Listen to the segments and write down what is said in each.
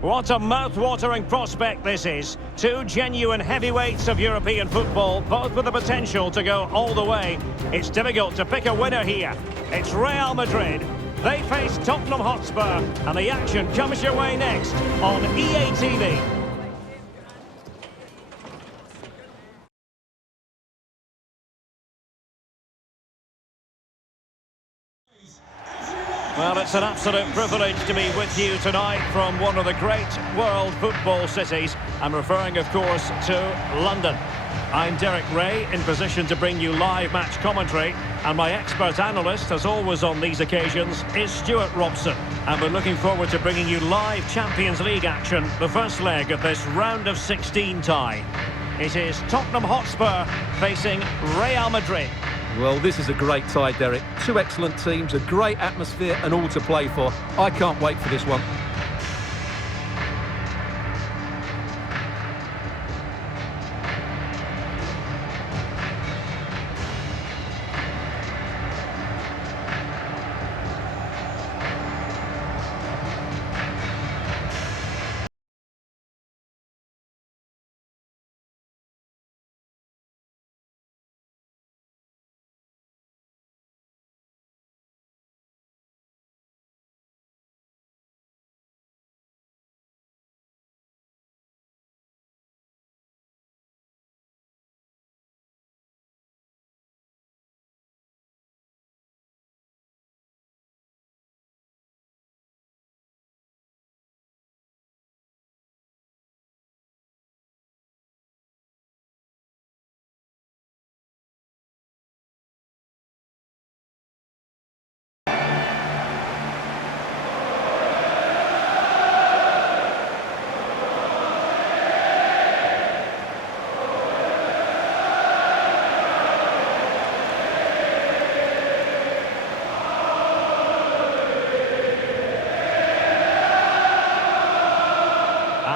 What a mouth-watering prospect this is. Two genuine heavyweights of European football, both with the potential to go all the way. It's difficult to pick a winner here. It's Real Madrid. They face Tottenham Hotspur, and the action comes your way next on EA TV. Well, it's an absolute privilege to be with you tonight from one of the great world football cities. I'm referring, of course, to London. I'm Derek Ray, in position to bring you live match commentary, and my expert analyst, as always on these occasions, is Stuart Robson. And we're looking forward to bringing you live Champions League action, the first leg of this round of 16 tie. It is Tottenham Hotspur facing Real Madrid. Well, this is a great tie, Derek. Two excellent teams, a great atmosphere and all to play for. I can't wait for this one.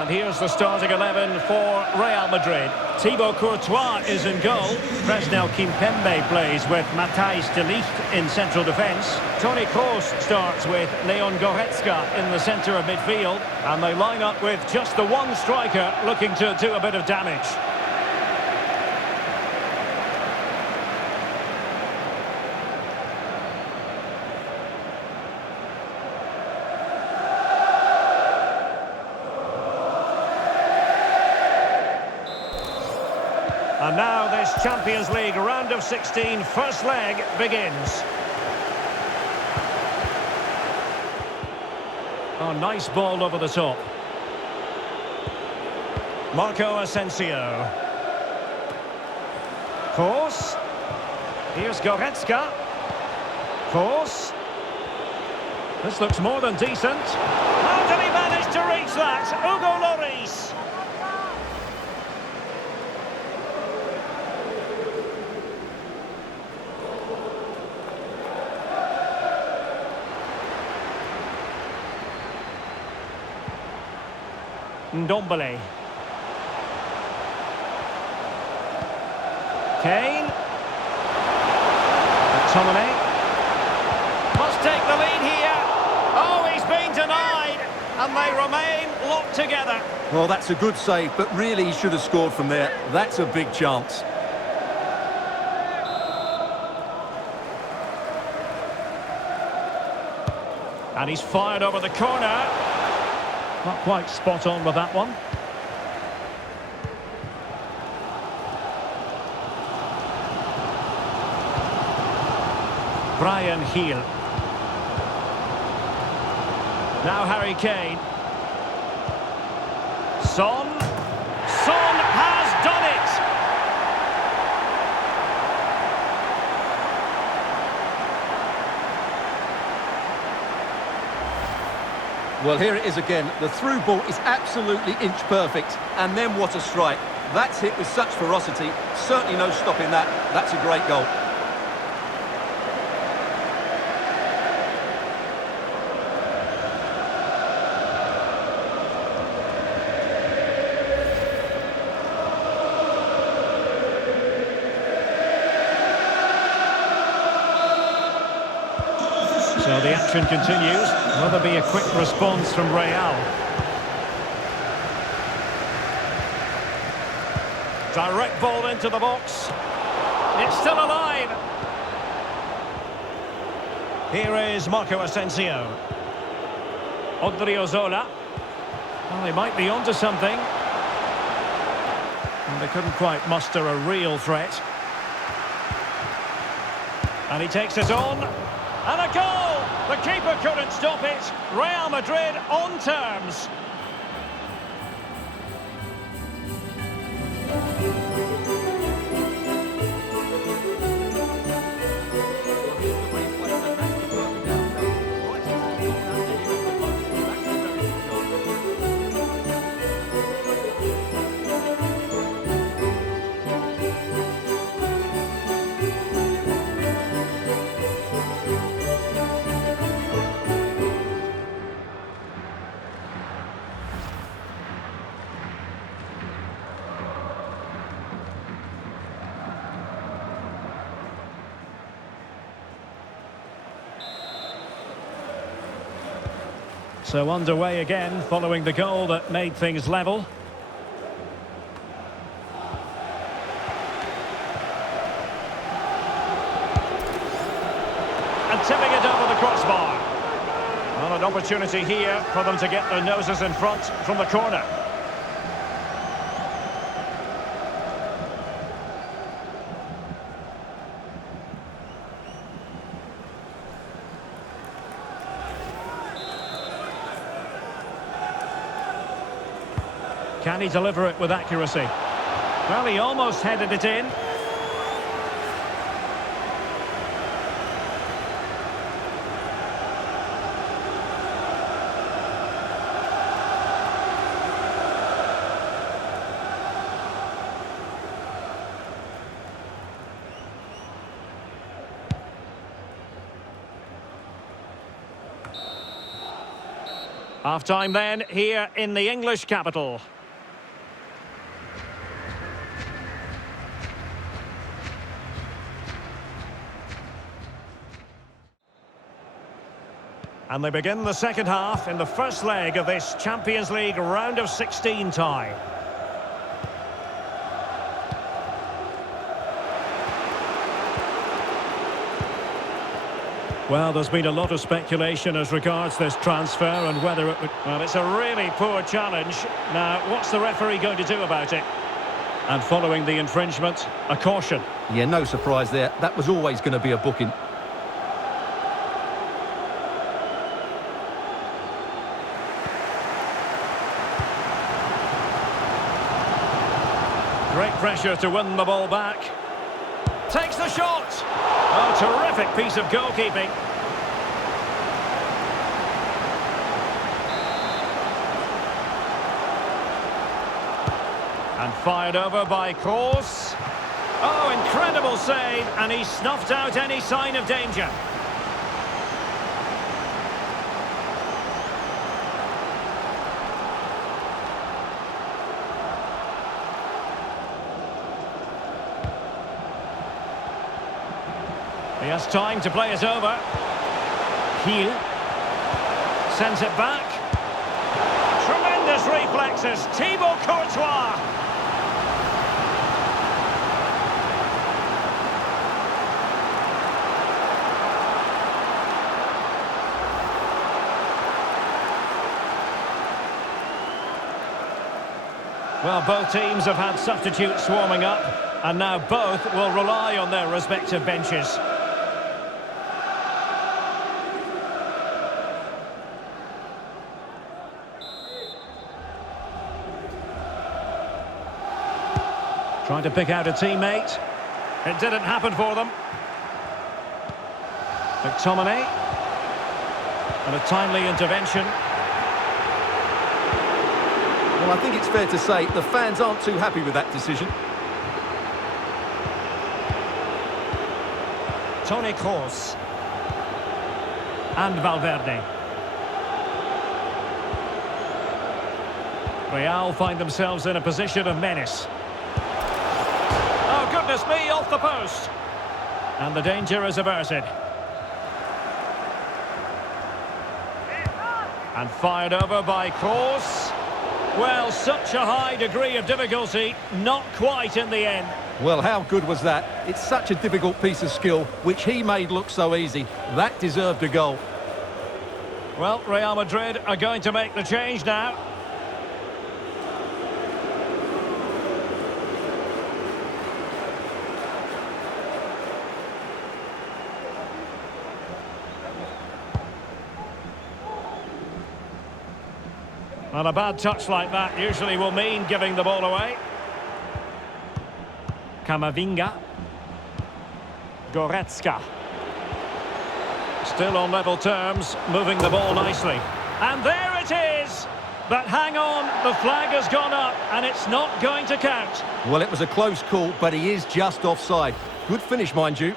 And here's the starting 11 for Real Madrid. Thibaut Courtois is in goal. Presnel Kimpembe plays with Matthijs de Ligt in central defence. Toni Kroos starts with Leon Goretzka in the centre of midfield. And they line up with just the one striker looking to do a bit of damage. And now this Champions League round of 16 first leg begins. Oh, nice ball over the top. Marco Asensio. Kroos. Here's Goretzka. Kroos. This looks more than decent. How did he manage to reach that? Hugo Lloris. Ndombele. Kane. McTominay. Must take the lead here. Oh, he's been denied. And they remain locked together. Well, that's a good save, but really he should have scored from there. That's a big chance. And he's fired over the corner. Not quite spot on with that one. Brian Hill. Now Harry Kane. Son. Son has done it! Well, here it is again. The through ball is absolutely inch perfect. And then what a strike. That's hit with such ferocity. Certainly no stopping that. That's a great goal. So the action continues. Will there be a quick response from Real? Direct ball into the box. It's still alive. Here is Marco Asensio. Odriozola. Well, they might be onto something. And they couldn't quite muster a real threat. And he takes it on. And a goal! The keeper couldn't stop it. Real Madrid on terms. So underway again, following the goal that made things level. And tipping it over the crossbar. Well, an opportunity here for them to get their noses in front from the corner. Can he deliver it with accuracy? Well, he almost headed it in. Half-time then, here in the English capital. And they begin the second half in the first leg of this Champions League round of 16 tie. Well, there's been a lot of speculation as regards this transfer and whether it would... Well, it's a really poor challenge. Now, what's the referee going to do about it? And following the infringement, a caution. Yeah, no surprise there. That was always going to be a booking. Great pressure to win the ball back. Takes the shot. Oh, terrific piece of goalkeeping. And fired over by Kroos. Oh, incredible save, and he snuffed out any sign of danger. He has time to play it over. Heel. Sends it back. Tremendous reflexes. Thibaut Courtois. Well, both teams have had substitutes swarming up, and now both will rely on their respective benches. Trying to pick out a teammate. It didn't happen for them. McTominay. And a timely intervention. Well, I think it's fair to say the fans aren't too happy with that decision. Toni Kroos. And Valverde. Real find themselves in a position of menace. Oh, goodness me, off the post. And the danger is averted. And fired over by Kroos. Well, such a high degree of difficulty, not quite in the end. Well, how good was that? It's such a difficult piece of skill, which he made look so easy. That deserved a goal. Well, Real Madrid are going to make the change now. And a bad touch like that usually will mean giving the ball away. Camavinga. Goretzka. Still on level terms, moving the ball nicely. And there it is! But hang on, the flag has gone up and it's not going to count. Well, it was a close call, but he is just offside. Good finish, mind you.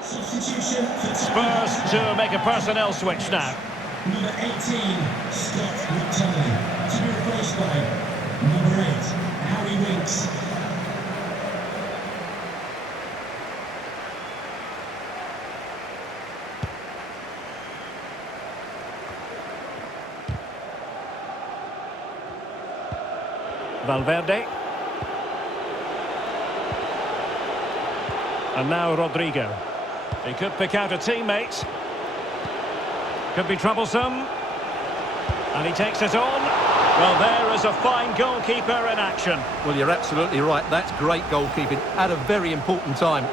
Substitution for Spurs to make a personnel switch now. number 18, Scott McTominay, to be replaced by number 8, Harry Winks. Valverde. And now Rodrigo. He could pick out a teammate. Could be troublesome. And he takes it on. Well, there is a fine goalkeeper in action. Well, you're absolutely right. That's great goalkeeping at a very important time.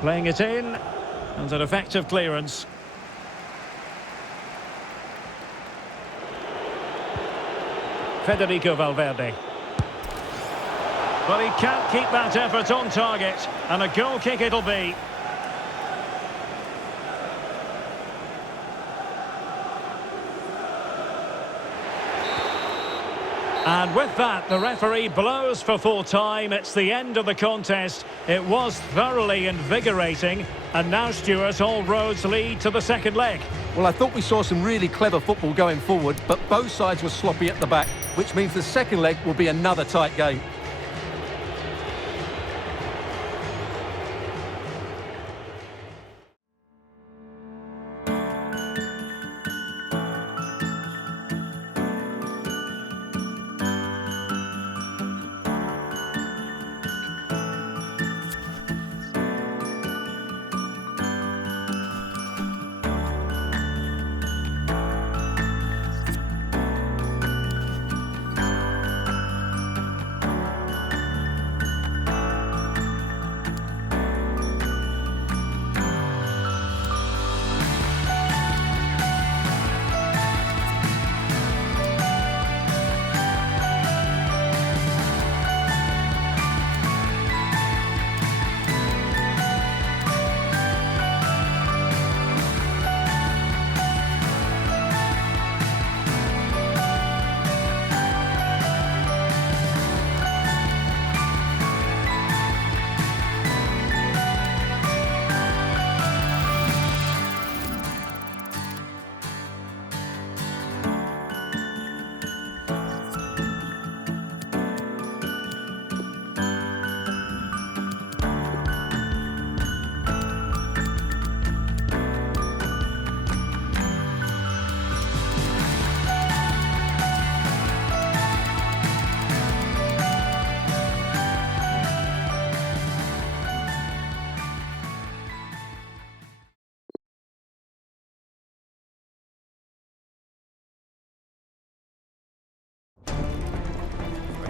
Playing it in. And an effective clearance. Federico Valverde. But he can't keep that effort on target. And a goal kick it'll be. And with that, the referee blows for full time. It's the end of the contest. It was thoroughly invigorating. And now, Stuart, all roads lead to the second leg. Well, I thought we saw some really clever football going forward, but both sides were sloppy at the back, which means the second leg will be another tight game.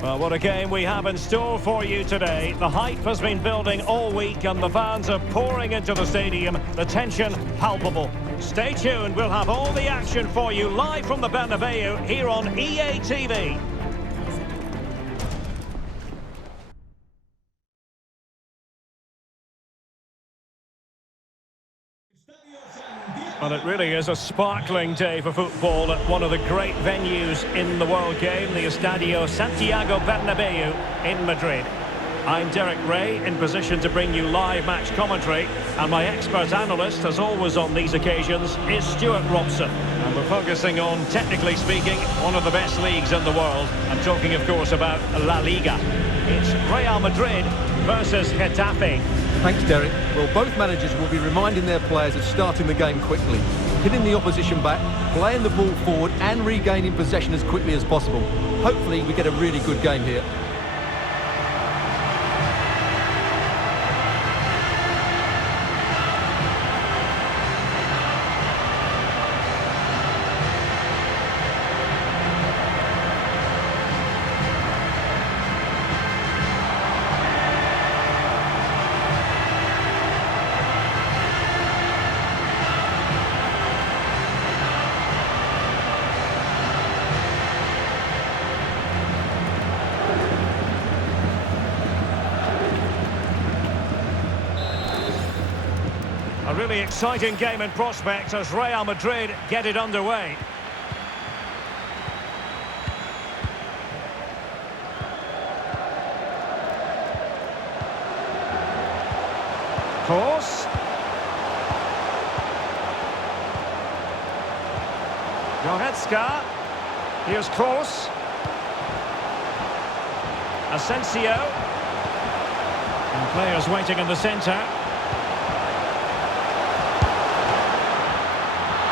Well, what a game we have in store for you today. The hype has been building all week and the fans are pouring into the stadium. The tension palpable. Stay tuned, we'll have all the action for you live from the Bernabeu here on EA TV. Well, it really is a sparkling day for football at one of the great venues in the world game, the Estadio Santiago Bernabeu in Madrid. I'm Derek Ray, in position to bring you live match commentary, and my expert analyst, as always on these occasions, is Stuart Robson. And we're focusing on, technically speaking, one of the best leagues in the world. I'm talking, of course, about La Liga. It's Real Madrid versus Getafe. Thanks, Derek. Well, both managers will be reminding their players of starting the game quickly, hitting the opposition back, playing the ball forward and regaining possession as quickly as possible. Hopefully we get a really good game here. A really exciting game in prospect as Real Madrid get it underway. Course. Goretzka. Here's Course. Asensio. And players waiting in the centre.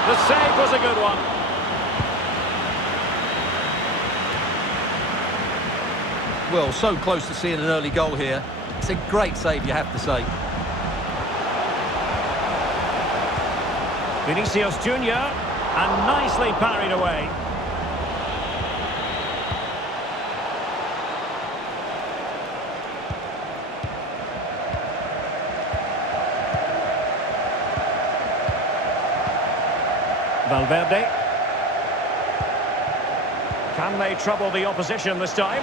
The save was a good one. Well, so close to seeing an early goal here. It's a great save, you have to say. Vinicius Junior, and nicely parried away. Valverde. Can they trouble the opposition this time?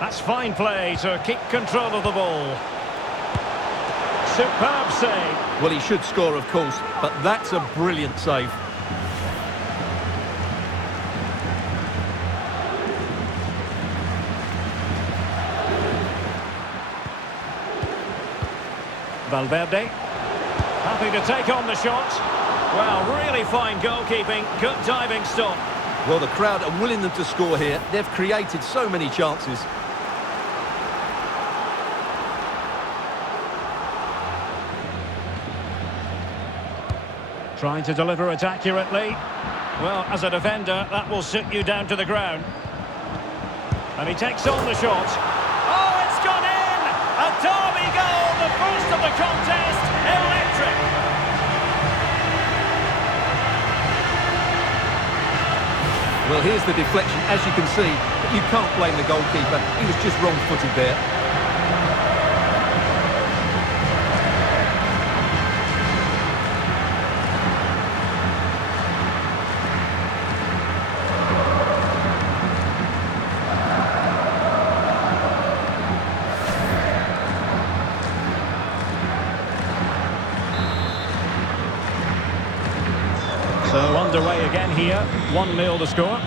That's fine play to keep control of the ball. Superb save. Well, he should score, of course, but that's a brilliant save. Valverde. Happy to take on the shot. Well, really fine goalkeeping. Good diving stop. Well, the crowd are willing them to score here. They've created so many chances. Trying to deliver it accurately. Well, as a defender, that will sit you down to the ground. And he takes on the shot. Oh, it's gone in! A derby goal, the first of the contest. Electric! Well, here's the deflection, as you can see, but you can't blame the goalkeeper. He was just wrong-footed there. So underway again here, 1-0 to score.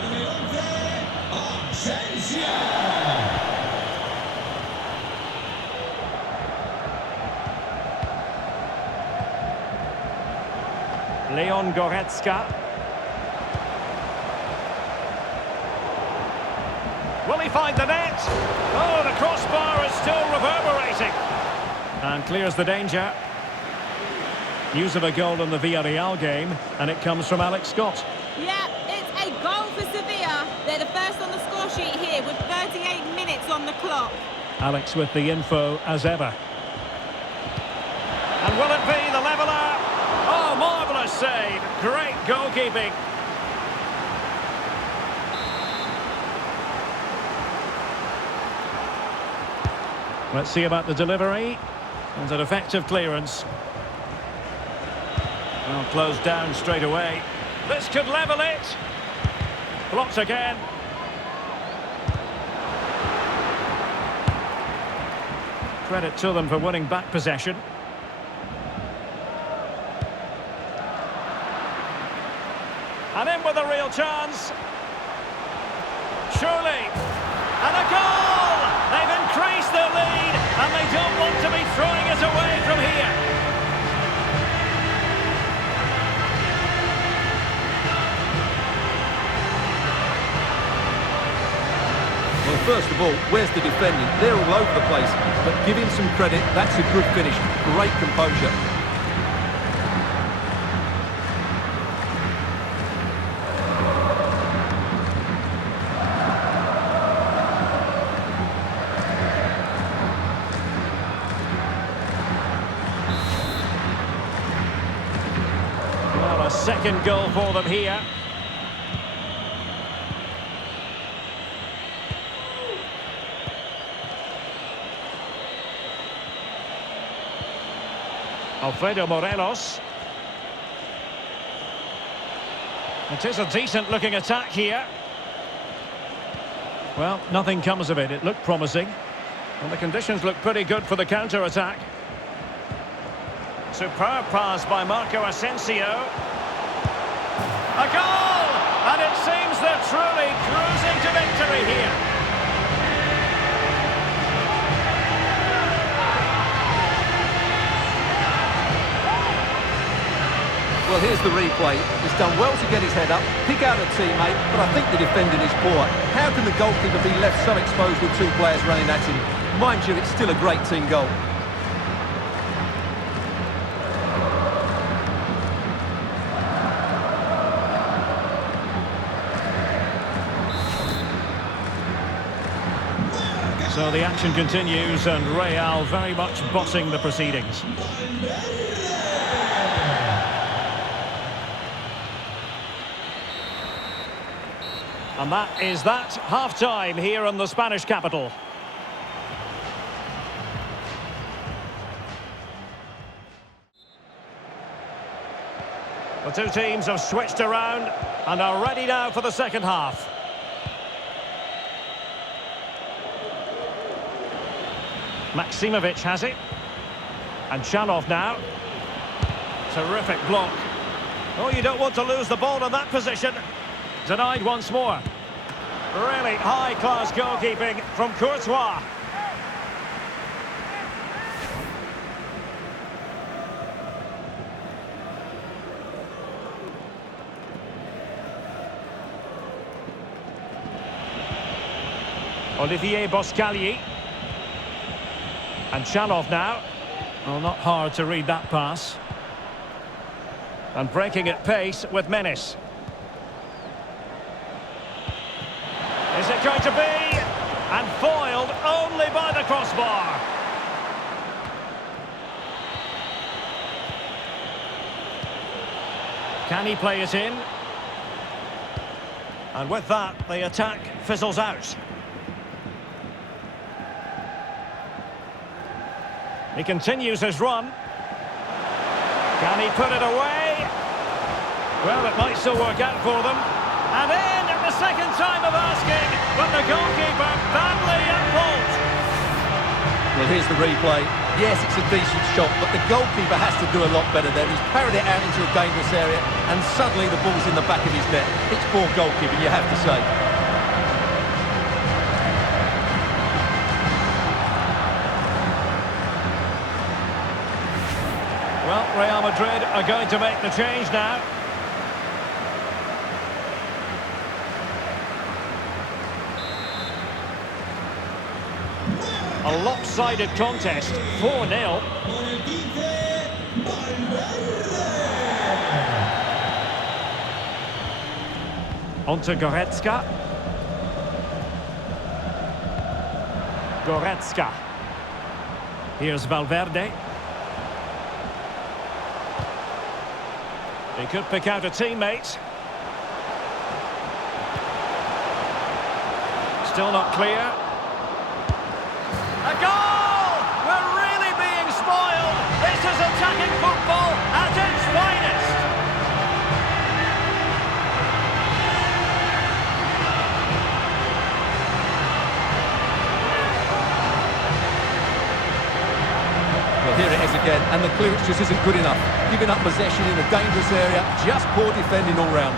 Leon Goretzka. Will he find the net? Oh, the crossbar is still reverberating. And clears the danger. News of a goal in the Villarreal game, and it comes from Alex Scott. Yeah, it's a goal for Sevilla. They're the first on the score sheet here with 38 minutes on the clock. Alex with the info as ever. And will it be the leveller? Oh, marvellous save. Great goalkeeping. Let's see about the delivery. And an effective clearance. Well, closed down straight away. This could level it. Blocked again. Credit to them for winning back possession. And in with a real chance. surely. And a goal! They've increased their lead, and they don't want to be throwing it away from here. Well, first of all, where's the defending? They're all over the place, but give him some credit. That's a good finish. Great composure. Well, a second goal for them here. Alfredo Morelos. It is a decent-looking attack here. Well, nothing comes of it. It looked promising. And the conditions look pretty good for the counter-attack. Superb pass by Marco Asensio. A goal! And it seems they're truly cruising to victory here. Well, here's the replay. He's done well to get his head up, pick out a teammate, but I think the defending is poor. How can the goalkeeper be left so exposed with two players running at him? Mind you, it's still a great team goal. So the action continues, and Real very much bossing the proceedings. And that is that, half-time here in the Spanish capital. The two teams have switched around and are ready now for the second half. Maximovic has it. And Chanov now. Terrific block. Oh, you don't want to lose the ball in that position. Denied once more. Really high-class goalkeeping from Courtois. Olivier Boscagli. And Chanov now. Well, not hard to read that pass. And breaking at pace with menace. Is it going to be? And foiled only by the crossbar. Can he play it in? And with that, the attack fizzles out. He continues his run. Can he put it away? Well, it might still work out for them. And in at the second time of asking, but the goalkeeper badly at fault. Well, here's the replay. Yes, it's a decent shot, but the goalkeeper has to do a lot better there. He's parried it out into a dangerous area, and suddenly the ball's in the back of his net. It's poor goalkeeping, you have to say. Well, Real Madrid are going to make the change now. A lopsided contest, 4-0. On to Goretzka. Goretzka. Here's Valverde. He could pick out a teammate. Still not clear. A goal! We're really being spoiled. This is attacking football at its finest. Well, here it is again, and the clearance just isn't good enough. Giving up possession in a dangerous area, just poor defending all round.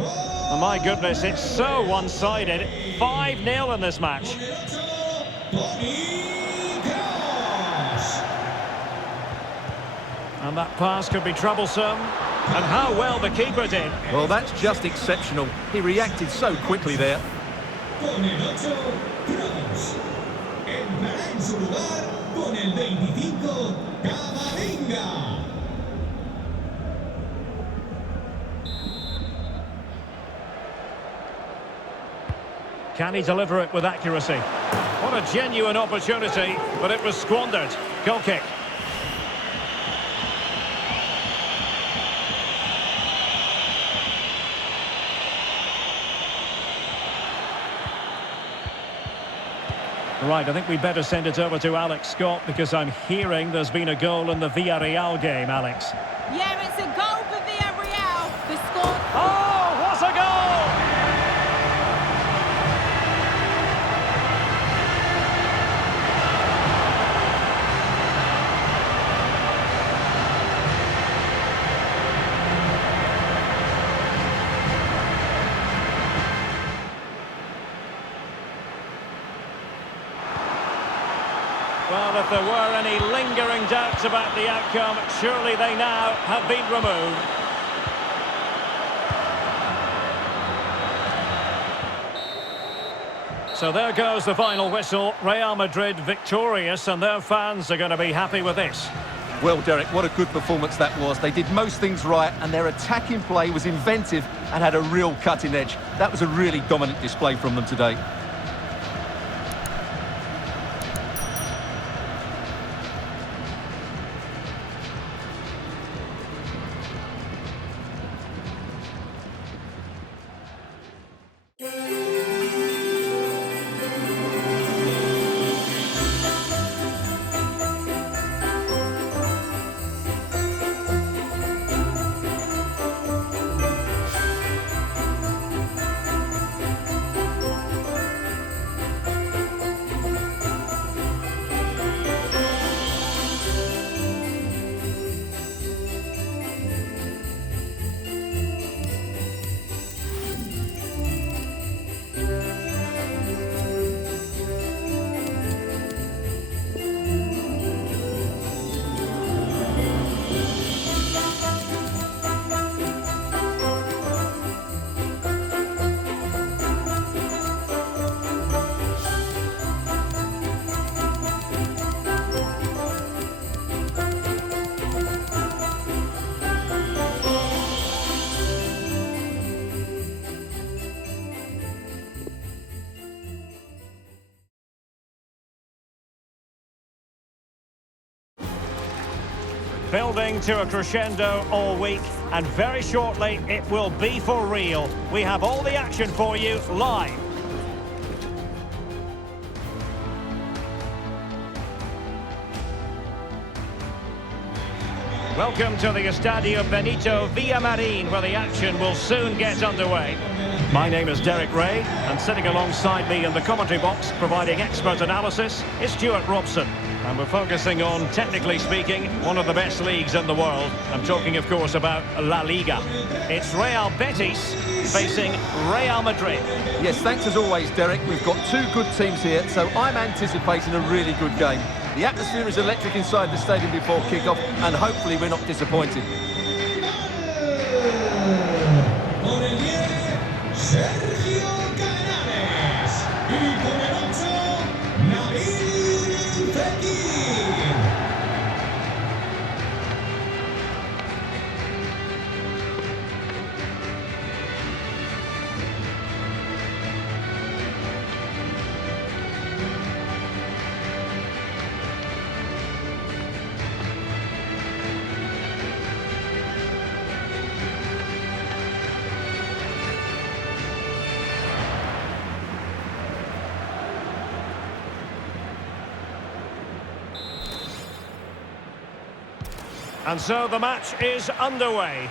Oh, my goodness, it's so one-sided. 5-0 in this match. And that pass could be troublesome. And how well the keeper did. Well, that's just exceptional. He reacted so quickly there. Con el 8, Kroos. Entrará en su lugar con el 25, Camavinga. Can he deliver it with accuracy? What a genuine opportunity, but it was squandered. Goal kick. Right, I think we'd better send it over to Alex Scott because I'm hearing there's been a goal in the Villarreal game, Alex. Yeah, it's a goal for Villarreal. The score... Oh, what a goal! Well, if there were any lingering doubts about the outcome, surely they now have been removed. So there goes the final whistle. Real Madrid victorious, and their fans are going to be happy with this. Well, Derek, what a good performance that was. They did most things right, and their attacking play was inventive and had a real cutting edge. That was a really dominant display from them today. Building to a crescendo all week, and very shortly it will be for real. We have all the action for you live. Welcome to the Estadio Benito Villamarín, where the action will soon get underway. My name is Derek Ray, and sitting alongside me in the commentary box, providing expert analysis, is Stuart Robson. And we're focusing on, technically speaking, one of the best leagues in the world. I'm talking, of course, about La Liga. It's Real Betis facing Real Madrid. Yes, thanks as always, Derek. We've got two good teams here, so I'm anticipating a really good game. The atmosphere is electric inside the stadium before kick-off, and hopefully we're not disappointed. Con el 10, Sergio Canales. Y con el 8, Nabil Fekir. And so the match is underway.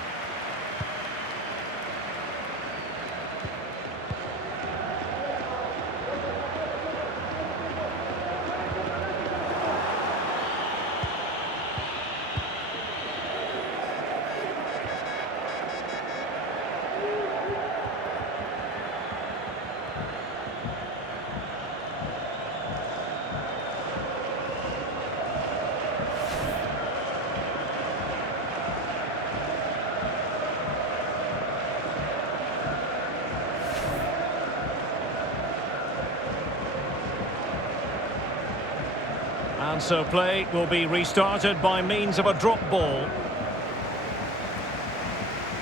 And so play will be restarted by means of a drop ball.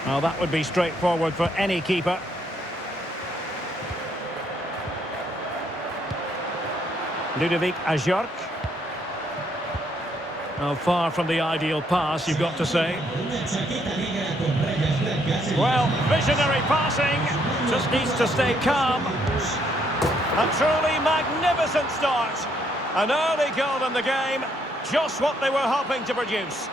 Well, that would be straightforward for any keeper. Ludovic Ajorc. Well, far from the ideal pass, you've got to say. Well, visionary passing. Just needs to stay calm. A truly magnificent start. An early goal in the game. Just what they were hoping to produce.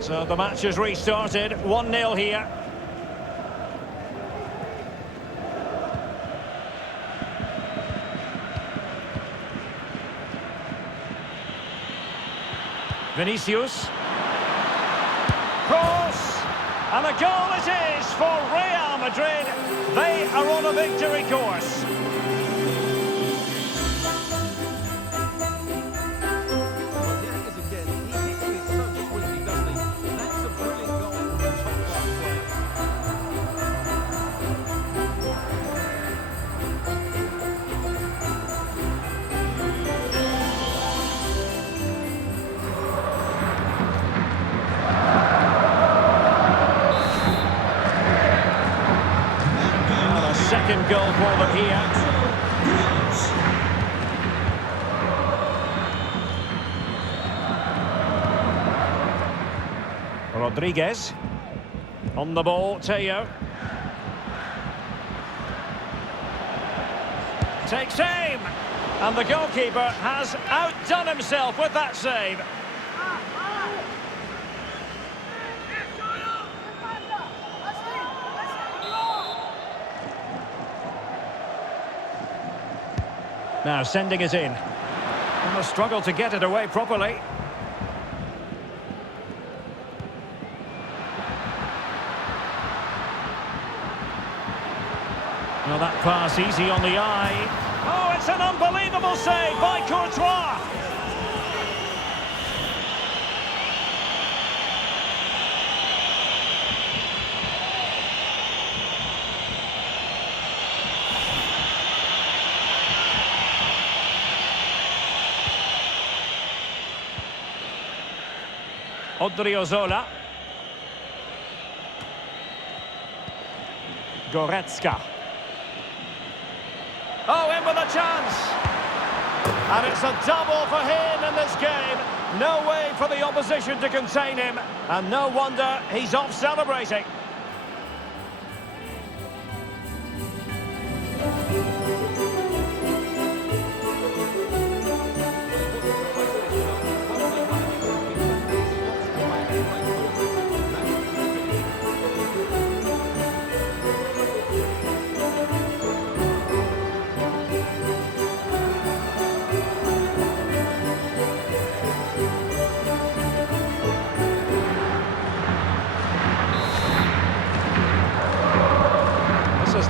So the match has restarted, 1-0 here. Vinicius. Cross! And a goal it is for Real Madrid. They are on a victory course. Second goal for them here. Rodriguez. On the ball, Teo. Takes aim. And the goalkeeper has outdone himself with that save. Now sending it in. And a struggle to get it away properly. Well, that pass easy on the eye. Oh, it's an unbelievable save by Courtois. Odriozola. Goretzka. Oh, in with a chance. And it's a double for him in this game. No way for the opposition to contain him. And no wonder he's off celebrating.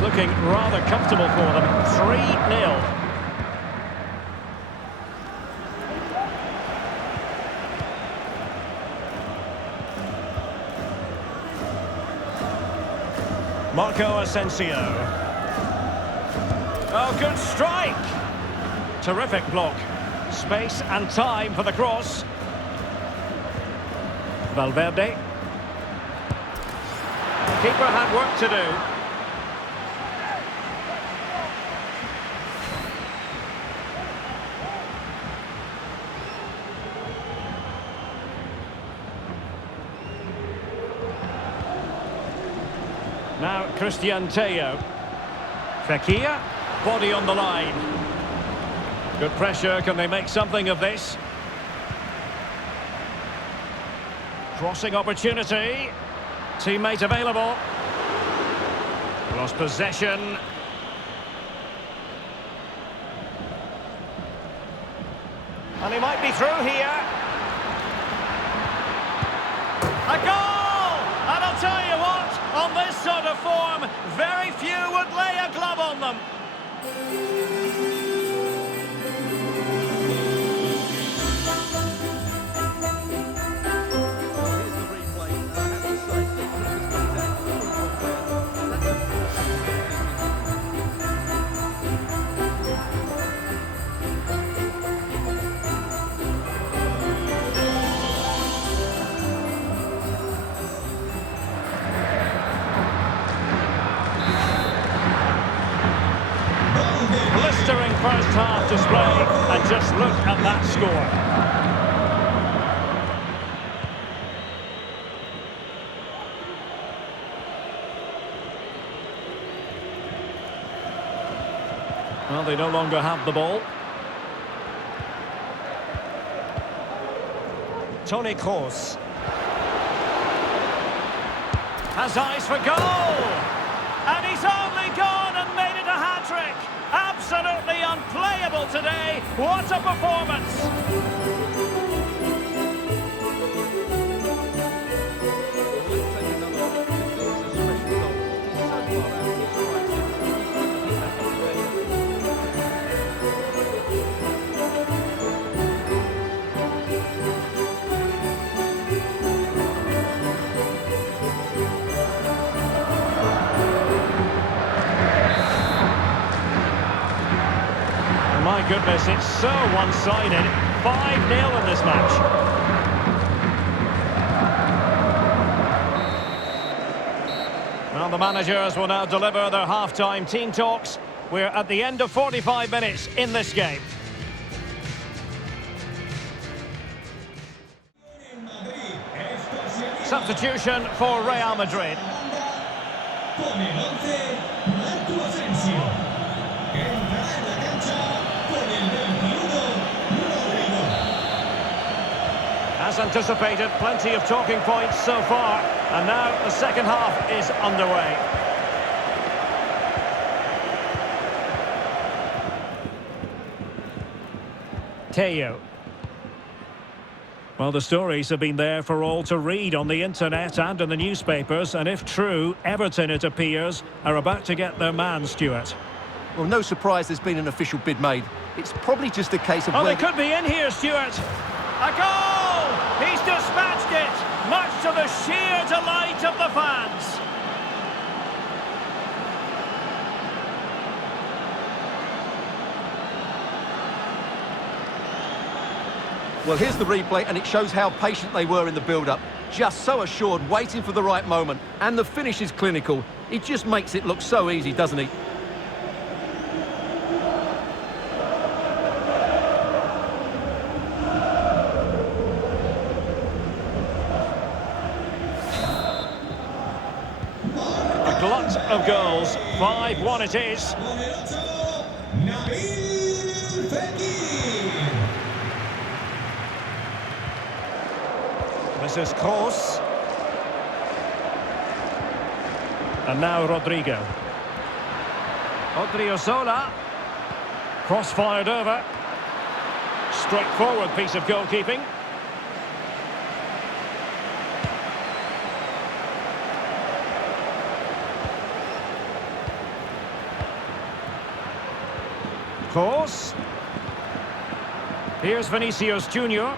Looking rather comfortable for them. 3-0. Marco Asensio. Oh, good strike. Terrific block. Space and time for the cross. Valverde. Keeper had work to do. Now Christian Teo. Fekir, body on the line. Good pressure, can they make something of this? Crossing opportunity. Teammate available. Lost possession. And he might be through here. A goal! And I'll tell you what, on this sort of form, very few would lay a glove on them. Blistering first half display, and just look at that score. Well, they no longer have the ball. Toni Kroos has eyes for goal, and he's only gone and made it a hat-trick. Absolutely unplayable today. What a performance! My goodness, it's so one-sided. 5-0 in this match. Well, the managers will now deliver their half-time team talks. We're at the end of 45 minutes in this game. Substitution for Real Madrid. As anticipated, plenty of talking points so far, and now the second half is underway. Teo. Well, the stories have been there for all to read on the internet and in the newspapers, and if true, Everton, it appears, are about to get their man, Stuart. Well, no surprise there's been an official bid made. It's probably just a case of... Oh, they could be in here, Stuart. A goal! He's dispatched it, much to the sheer delight of the fans. Well, here's the replay, and it shows how patient they were in the build-up. Just so assured, waiting for the right moment. And the finish is clinical. He just makes it look so easy, doesn't he? A glut of goals. 5-1 it is. This is Kroos. And now Rodrigo. Odriozola. Cross fired over. Straightforward piece of goalkeeping. Kroos. Here's Vinicius Junior.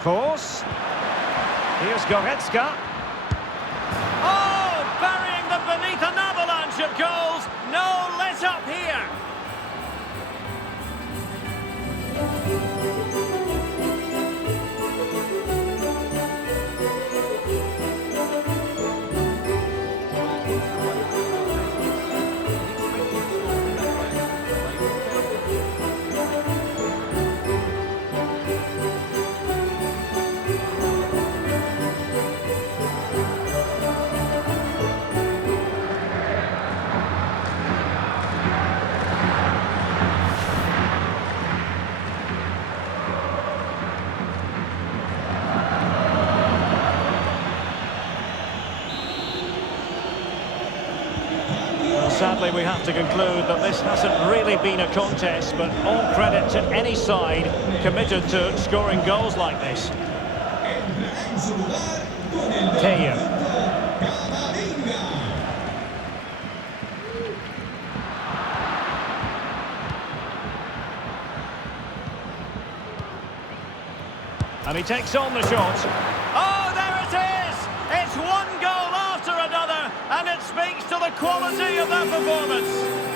Kroos. Here's Goretzka. Oh, burying them beneath an avalanche of goals. No let up here. Sadly, we have to conclude that this hasn't really been a contest, but all credit to any side committed to scoring goals like this. Teo. And he takes on the shot. Oh, there it is! It's one goal after another, and it speaks to the quality of that performance.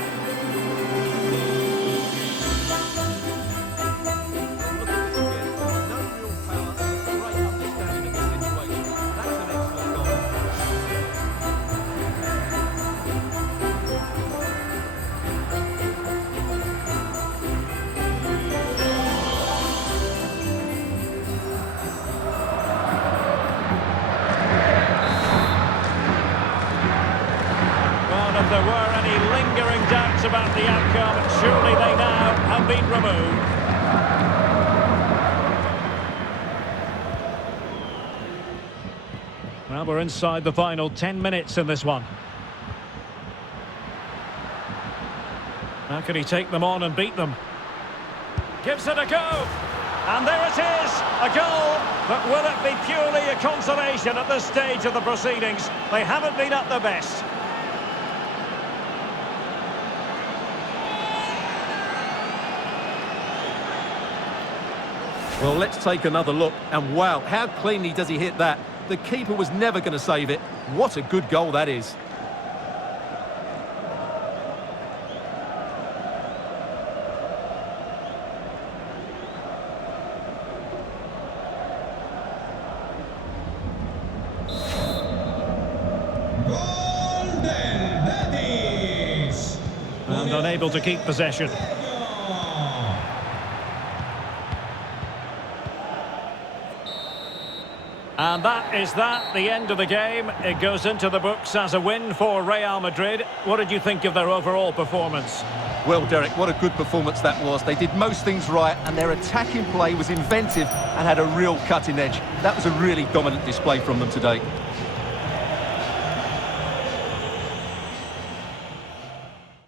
If there were any lingering doubts about the outcome, surely they now have been removed. Well, we're inside the final 10 minutes in this one. How can he take them on and beat them? Gives it a go. And there it is, a goal. But will it be purely a consolation at this stage of the proceedings? They haven't been at their best. Well, let's take another look. And wow, how cleanly does he hit that? The keeper was never going to save it. What a good goal that is. Gol del Betis. And unable to keep possession. And that is the end of the game. It goes into the books as a win for Real Madrid. What did you think of their overall performance? Well, Derek, what a good performance that was. They did most things right, and their attacking play was inventive and had a real cutting edge. That was a really dominant display from them today.